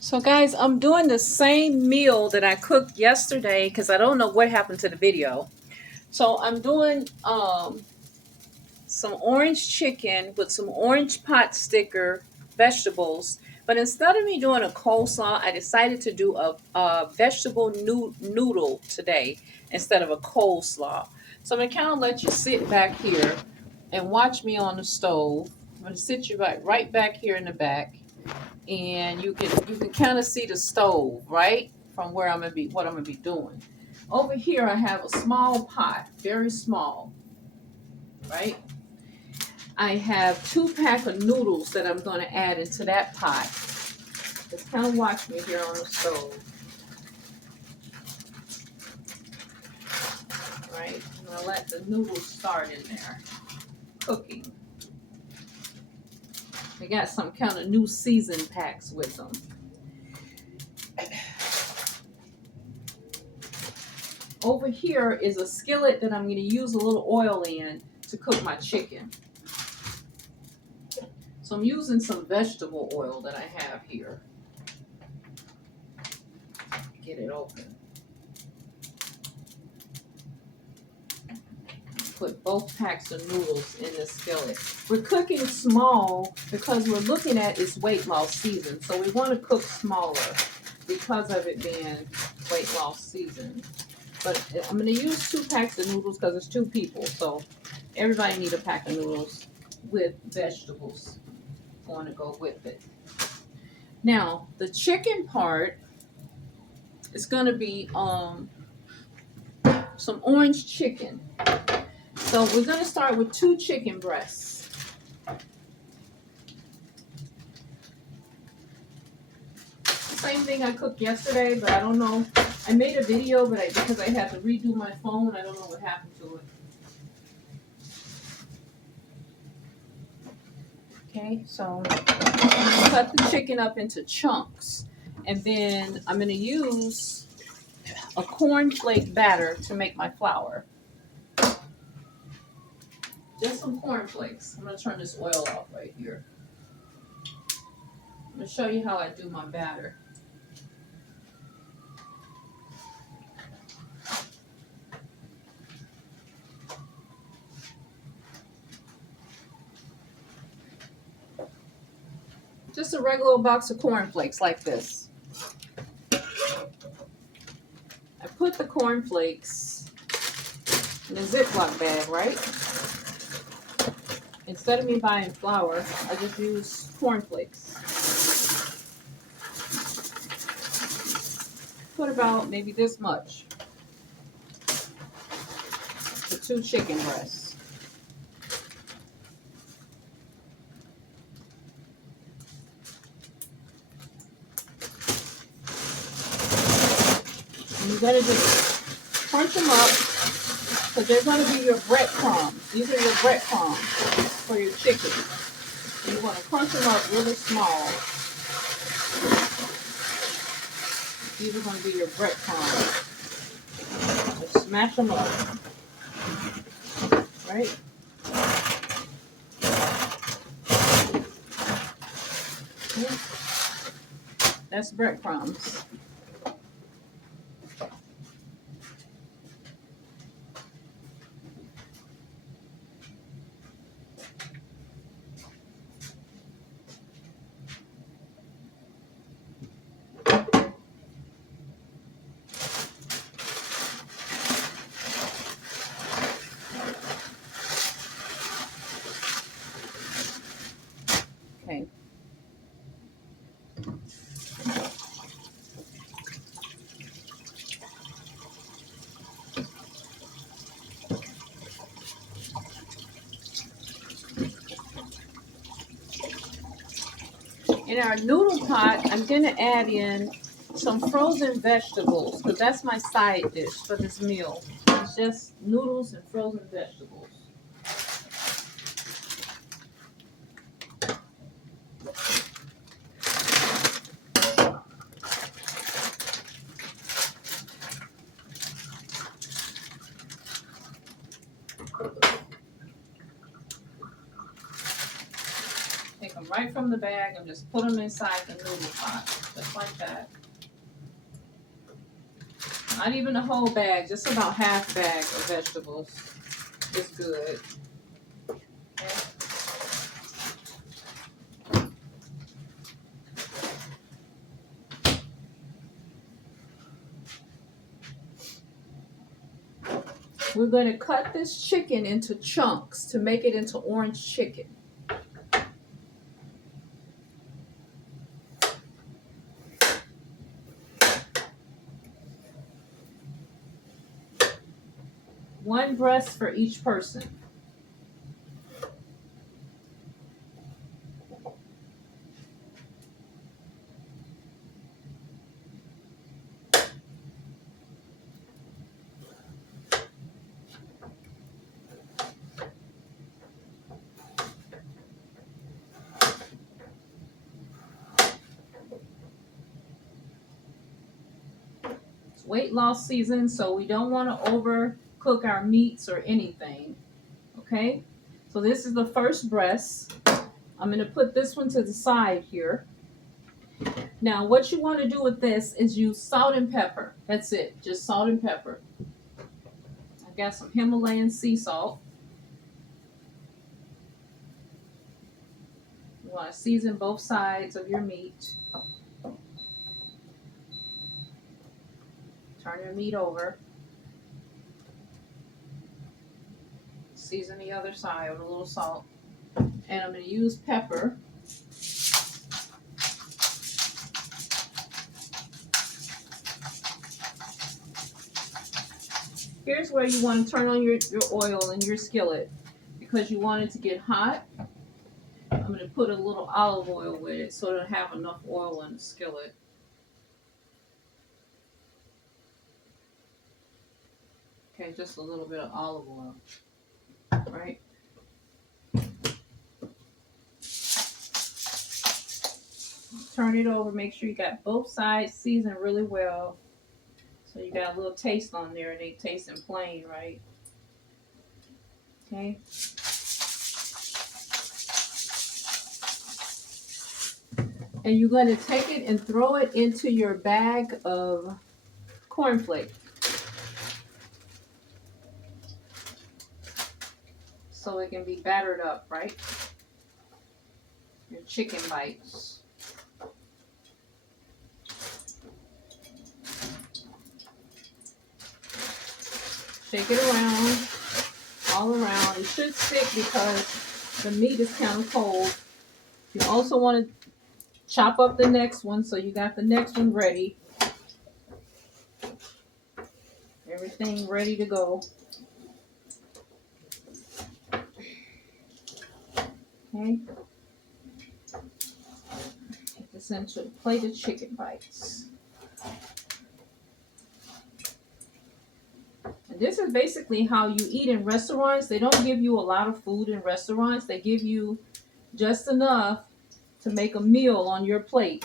So guys, I'm doing the same meal that I cooked yesterday because I don't know what happened to the video. So I'm doing some orange chicken with some orange pot sticker vegetables. But instead of me doing a coleslaw, I decided to do a vegetable noodle today instead of a coleslaw. So I'm gonna kind of let you sit back here and watch me on the stove. I'm gonna sit you right back here in the back, and you can kind of see the stove right from where I'm gonna be doing. Over here I have a small pot, very small, right? I have 2 pack of noodles that I'm going to add into that pot. Just kind of watch me here on the stove, right? I'm going to let the noodles start in there cooking. They got some kind of new season packs with them. Over here is a skillet that I'm going to use a little oil in to cook my chicken. So I'm using some vegetable oil that I have here. Get it open. Put both packs of noodles in the skillet. We're cooking small because we're looking at its weight loss season. So we want to cook smaller because of it being weight loss season. But I'm going to use 2 packs of noodles because it's 2 people. So everybody need a pack of noodles with vegetables going to go with it. Now, the chicken part is going to be some orange chicken. So we're going to start with 2 chicken breasts. Same thing I cooked yesterday, but I don't know. I made a video, but because I had to redo my phone, I don't know what happened to it. Okay, so I'm gonna cut the chicken up into chunks, and then I'm gonna use a cornflake batter to make my flour. Just some cornflakes. I'm gonna turn this oil off right here. I'm gonna show you how I do my batter. Just a regular box of cornflakes like this. I put the cornflakes in a Ziploc bag, right? Instead of me buying flour, I just use cornflakes. Put about maybe this much for 2 chicken breasts. And you gotta just crunch them up because they're gonna be your breadcrumbs. These are your breadcrumbs for your chicken. And you wanna crunch them up really small. These are gonna be your breadcrumbs. Just smash them up. Right? That's breadcrumbs. Okay. In our noodle pot, I'm going to add in some frozen vegetables because that's my side dish for this meal. It's just noodles and frozen vegetables. Take them right from the bag and just put them inside the noodle pot, just like that. Not even a whole bag, just about half bag of vegetables is good. Okay. We're going to cut this chicken into chunks to make it into orange chicken. One breast for each person. Weight loss season, so we don't want to overcook our meats or anything. Okay, so this is the first breast. I'm going to put this one to the side here. Now what you want to do with this is use salt and pepper. That's it, just salt and pepper. I got some Himalayan sea salt. You want to season both sides of your meat. Turn your meat over. Season the other side with a little salt. And I'm going to use pepper. Here's where you want to turn on your oil in your skillet because you want it to get hot. I'm going to put a little olive oil with it so it'll have enough oil in the skillet. Okay, just a little bit of olive oil, right? Turn it over, make sure you got both sides seasoned really well. So you got a little taste on there and they taste in plain, right? Okay. And you're going to take it and throw it into your bag of cornflakes. So it can be battered up, right? Your chicken bites. Shake it around, all around. It should stick because the meat is kind of cold. You also want to chop up the next one so you got the next one ready. Everything ready to go. Okay. Get this into a plate of chicken bites. And this is basically how you eat in restaurants. They don't give you a lot of food in restaurants. They give you just enough to make a meal on your plate.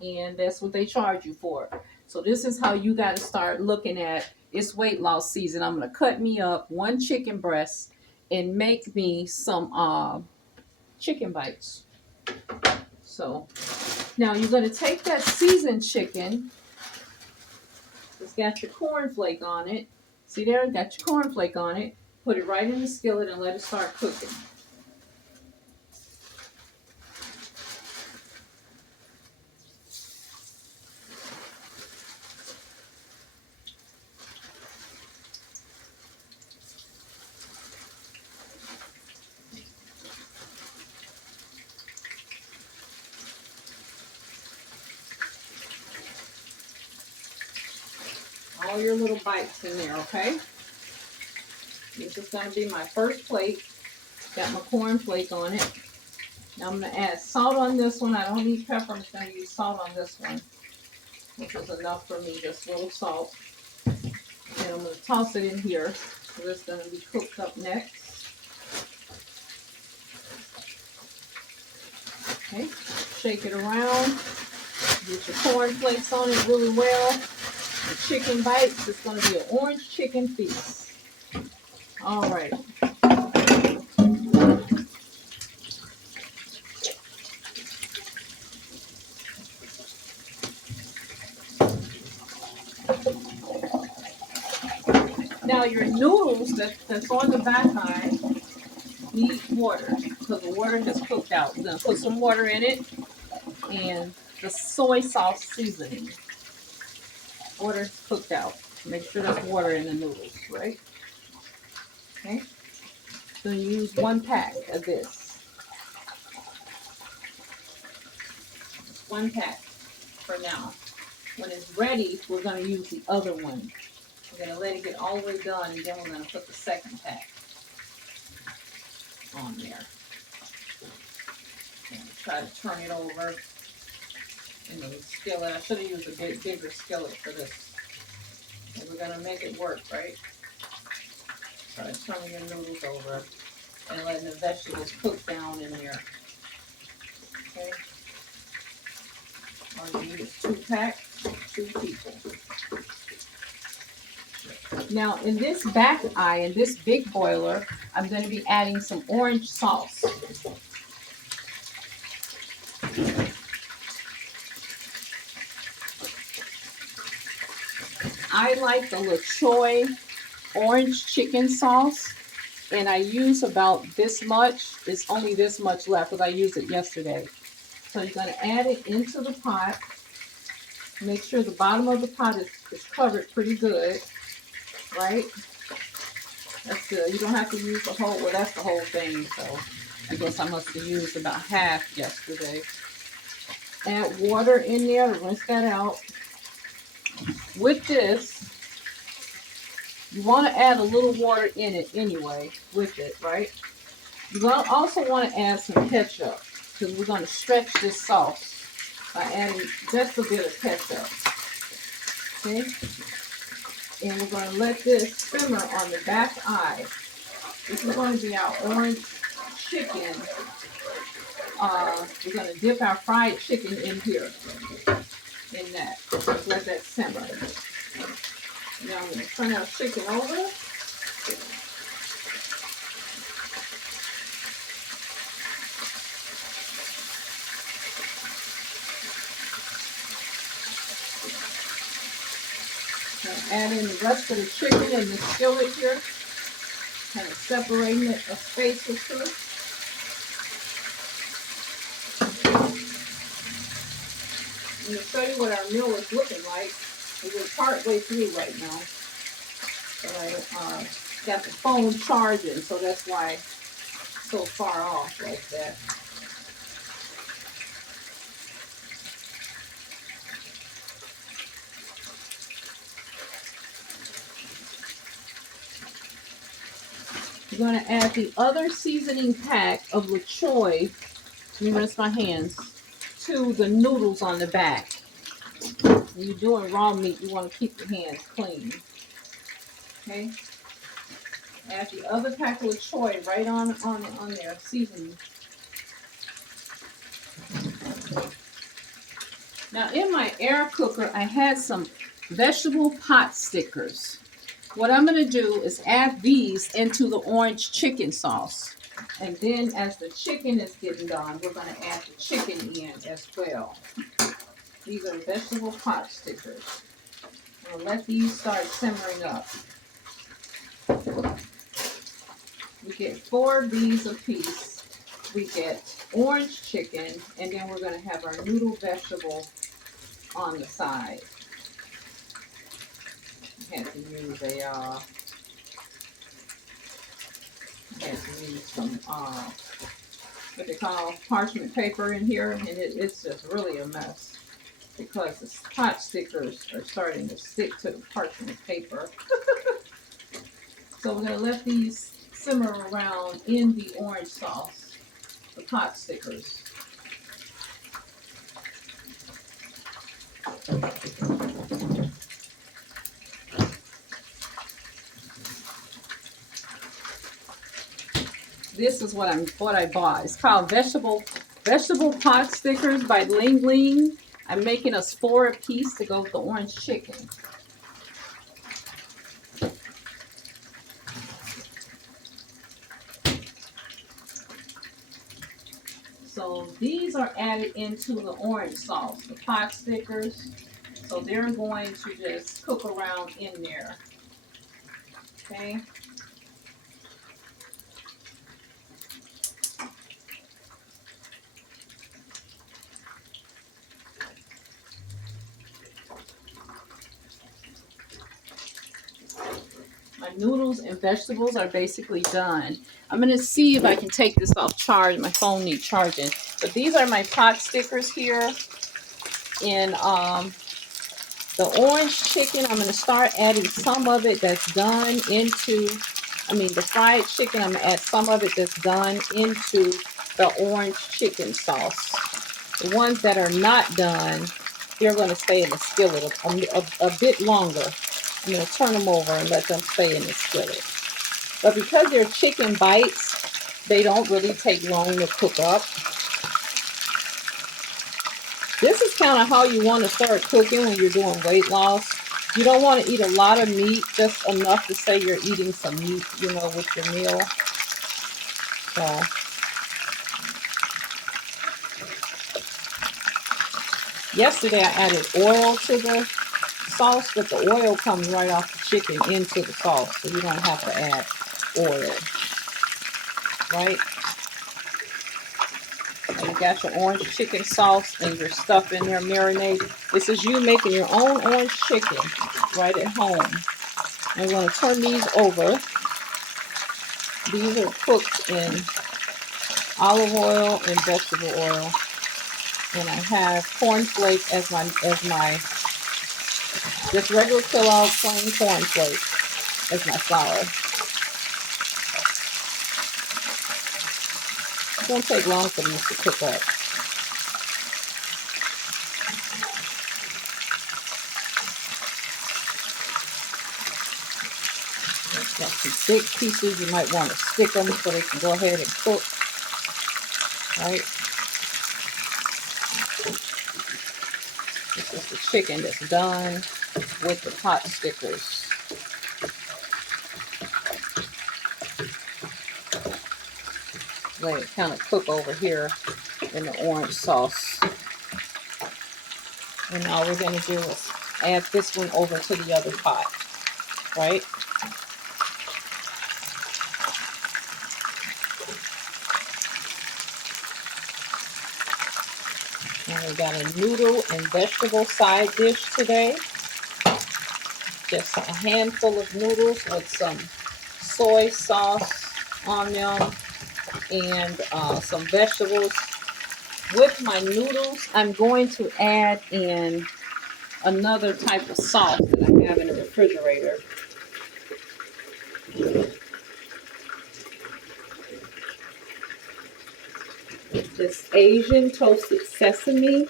And that's what they charge you for. So this is how you got to start looking at it's weight loss season. I'm going to cut me up one chicken breast and make me some chicken bites. So now you're going to take that seasoned chicken. It's got your cornflake on it. See there? Got your cornflake on it. Put it right in the skillet and let it start cooking. All your little bites in there, okay? This is going to be my first plate. Got my cornflake on it. Now I'm going to add salt on this one. I don't need pepper. I'm just going to use salt on this one, which is enough for me, just a little salt. And I'm going to toss it in here. So it's going to be cooked up next. Okay, shake it around. Get your cornflakes on it really well. The chicken bites. It's going to be an orange chicken feast. All right. Now your noodles that's on the back eye need water because the water has cooked out. We're gonna put some water in it and the soy sauce seasoning. Water's cooked out. Make sure there's water in the noodles, right? Okay. So you use 1 pack of this. 1 pack for now. When it's ready, we're gonna use the other one. We're gonna let it get all the way done, and then we're gonna put the second pack on there. And try to turn it over in the skillet. I should have used a bit bigger skillet for this. And we're gonna make it work, right? Try turning your noodles over and letting the vegetables cook down in there. Okay. All you need is 2 pack, 2 people. Now in this back eye, in this big boiler, I'm going to be adding some orange sauce. I like the LaChoy orange chicken sauce, and I use about this much. It's only this much left because I used it yesterday. So you're going to add it into the pot. Make sure the bottom of the pot is covered pretty good, right? That's good. You don't have to use the whole, well, that's the whole thing, so I guess I must have used about half yesterday. Add water in there to rinse that out. With this, you want to add a little water in it anyway with it, right? You also want to add some ketchup because we're going to stretch this sauce by adding just a bit of ketchup. Okay? And we're going to let this simmer on the back eye. This is going to be our orange chicken. We're going to dip our fried chicken in here, in that. Just let that simmer. Now I'm going to turn our chicken over. Add in the rest of the chicken in the skillet here. Kind of separating it a space or two. I'm going to show you what our meal is looking like. We're partway through right now. But I got the phone charging, so that's why it's so far off like that. We're going to add the other seasoning pack of LaChoy. Let me rinse my hands. To the noodles on the back. When you're doing raw meat, you want to keep your hands clean. Okay? Add the other pack of LaChoy right on there, seasoning. Now in my air cooker, I had some vegetable pot stickers. What I'm going to do is add these into the orange chicken sauce. And then as the chicken is getting done, we're going to add the chicken in as well. These are vegetable pot stickers. We'll let these start simmering up. We get 4 of these a piece. We get orange chicken, and then we're going to have our noodle vegetable on the side. I had to use some what they call parchment paper in here, and it's just really a mess because the pot stickers are starting to stick to the parchment paper. So we're going to let these simmer around in the orange sauce, the pot stickers. This is what I bought. It's called vegetable pot stickers by Ling Ling. I'm making us 4 a piece to go with the orange chicken. So these are added into the orange sauce, the pot stickers. So they're going to just cook around in there. Okay. My noodles and vegetables are basically done. I'm going to see if I can take this off charge. My phone needs charging. But these are my pot stickers here. In the orange chicken, I'm going to start adding some of it that's done into, the fried chicken, I'm going to add some of it that's done into the orange chicken sauce. The ones that are not done, they're going to stay in the skillet a bit longer. I'm going to turn them over and let them stay in the skillet. But because they're chicken bites, they don't really take long to cook up. This is kind of how you want to start cooking when you're doing weight loss. You don't want to eat a lot of meat, just enough to say you're eating some meat, with your meal. So, yesterday I added oil to the sauce, but the oil comes right off the chicken into the sauce, so you don't have to add oil, right? You got your orange chicken sauce and your stuff in there marinated. This is you making your own orange chicken right at home. I'm going to turn these over. These are cooked in olive oil and vegetable oil. And I have cornflakes as my just regular Kellogg plain cornflakes as my flour. It won't take long for these to cook up. Got some big pieces. You might want to stick them so they can go ahead and cook. Right? This is the chicken that's done with the pot stickers. Let it kind of cook over here in the orange sauce. And all we're going to do is add this one over to the other pot. Right? And we got a noodle and vegetable side dish today. Just a handful of noodles with some soy sauce on them and some vegetables. With my noodles, I'm going to add in another type of sauce that I have in the refrigerator. This Asian toasted sesame,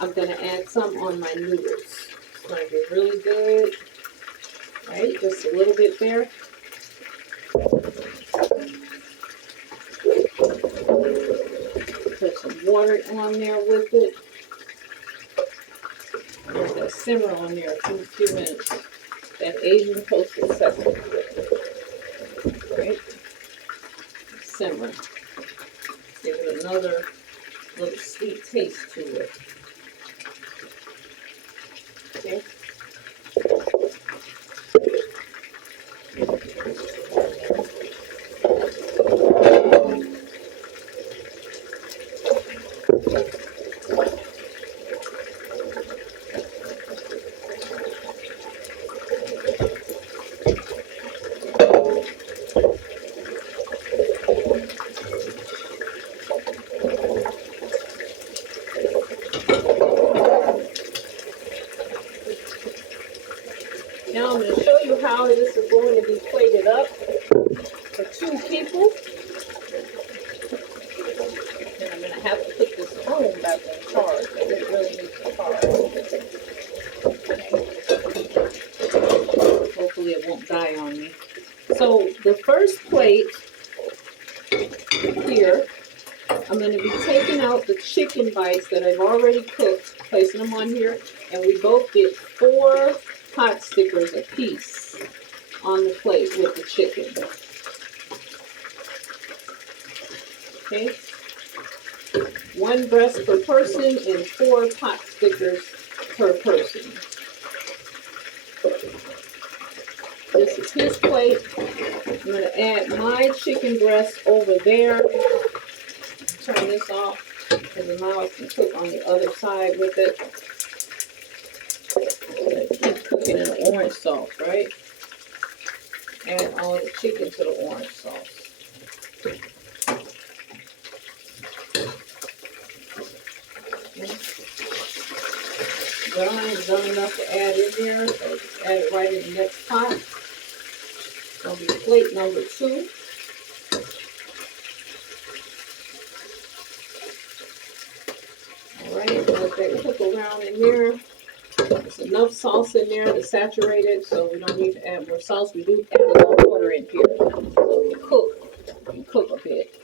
I'm going to add some on my noodles. It's going to be really good. Right, just a little bit there. Put some water on there with it. Let that simmer on there for a few minutes. That Asian toasted sesame. Right? Simmer. Give it another little sweet taste to it. Okay. Now I'm going to show you how this is going to be plated up for 2 people. And I'm going to have to put this spoon back in charge. It really needs to charge. Hopefully it won't die on me. So the first plate here, I'm going to be taking out the chicken bites that I've already cooked, placing them on here, and we both get 4 pot stickers a piece on the plate with the chicken. Okay, 1 breast per person and 4 pot stickers per person. This is his plate. I'm going to add my chicken breast over there. Turn this off because now I can cook on the other side with it. Keep cooking in the orange sauce, right? Add all the chicken to the orange sauce. Brown is done enough to add in there, so just add it right in the next pot. That'll be plate number 2. Alright, let that cook around in there. There's enough sauce in there to saturate it, so we don't need to add more sauce. We do add a little water in here. So you cook a bit.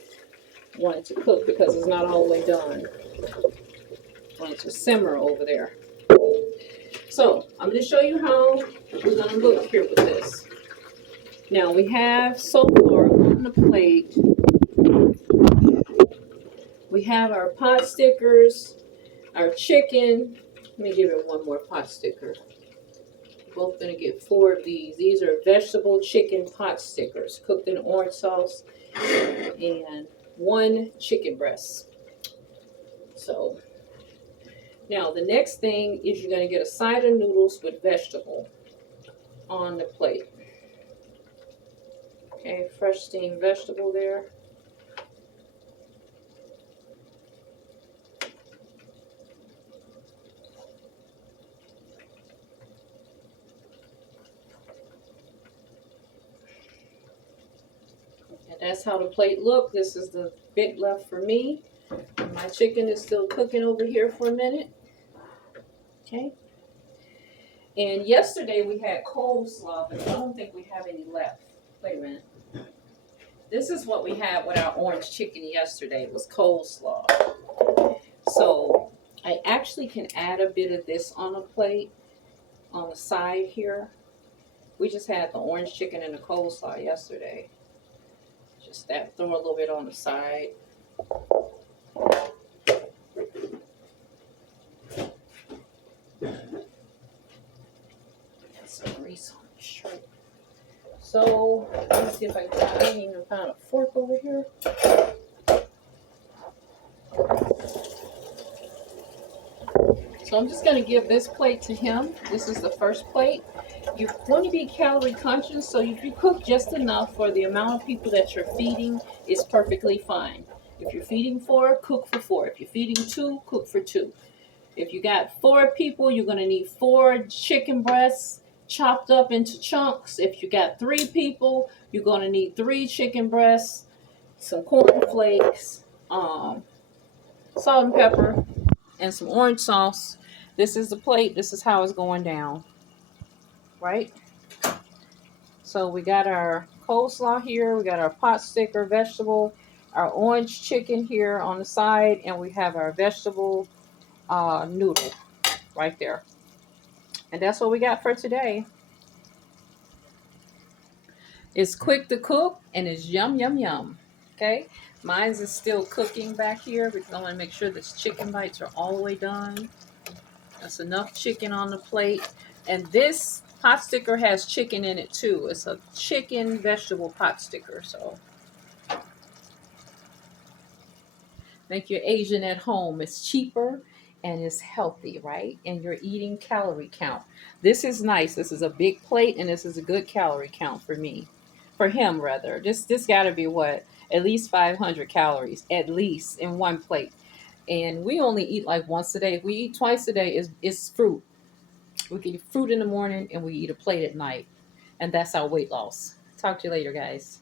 I want it to cook because it's not all the way done. I want it to simmer over there. So I'm going to show you how we're going to look here with this. Now we have so far on the plate, we have our pot stickers, our chicken. Let me give it one more pot sticker. We're both going to get 4 of these. These are vegetable chicken pot stickers cooked in orange sauce, and 1 chicken breast. So now the next thing is you're going to get a side of noodles with vegetable on the plate. Okay, fresh steamed vegetable there. And that's how the plate look. This is the bit left for me. My chicken is still cooking over here for a minute. Okay. And yesterday we had coleslaw, but I don't think we have any left. Wait a minute. This is what we had with our orange chicken yesterday. It was coleslaw. So I actually can add a bit of this on a plate on the side here. We just had the orange chicken and the coleslaw yesterday. Just that, throw a little bit on the side. Got some grease on the shirt. So let's see if I ain't even found a fork over here. So I'm just going to give this plate to him. This is the first plate. You want to be calorie conscious, so if you cook just enough for the amount of people that you're feeding, it's perfectly fine. If you're feeding 4, cook for 4. If you're feeding 2, cook for 2. If you got 4 people, you're going to need 4 chicken breasts chopped up into chunks. If you got 3 people, you're going to need 3 chicken breasts, some corn flakes, salt and pepper, and some orange sauce. This is the plate. This is how it's going down. Right? So we got our coleslaw here. We got our pot sticker vegetable, our orange chicken here on the side, and we have our vegetable noodle right there. And that's what we got for today. It's quick to cook and it's yum, yum, yum. Okay? Mine is still cooking back here because I want to make sure that chicken bites are all the way done. That's enough chicken on the plate. And this pot sticker has chicken in it too. It's a chicken vegetable pot sticker. So make your Asian at home. It's cheaper and it's healthy, right? And you're eating calorie count. This is nice. This is a big plate and this is a good calorie count for me. For him, rather. This got to be what? At least 500 calories, at least, in one plate. And we only eat like once a day. If we eat twice a day, it's fruit. We can eat fruit in the morning and we eat a plate at night. And that's our weight loss. Talk to you later, guys.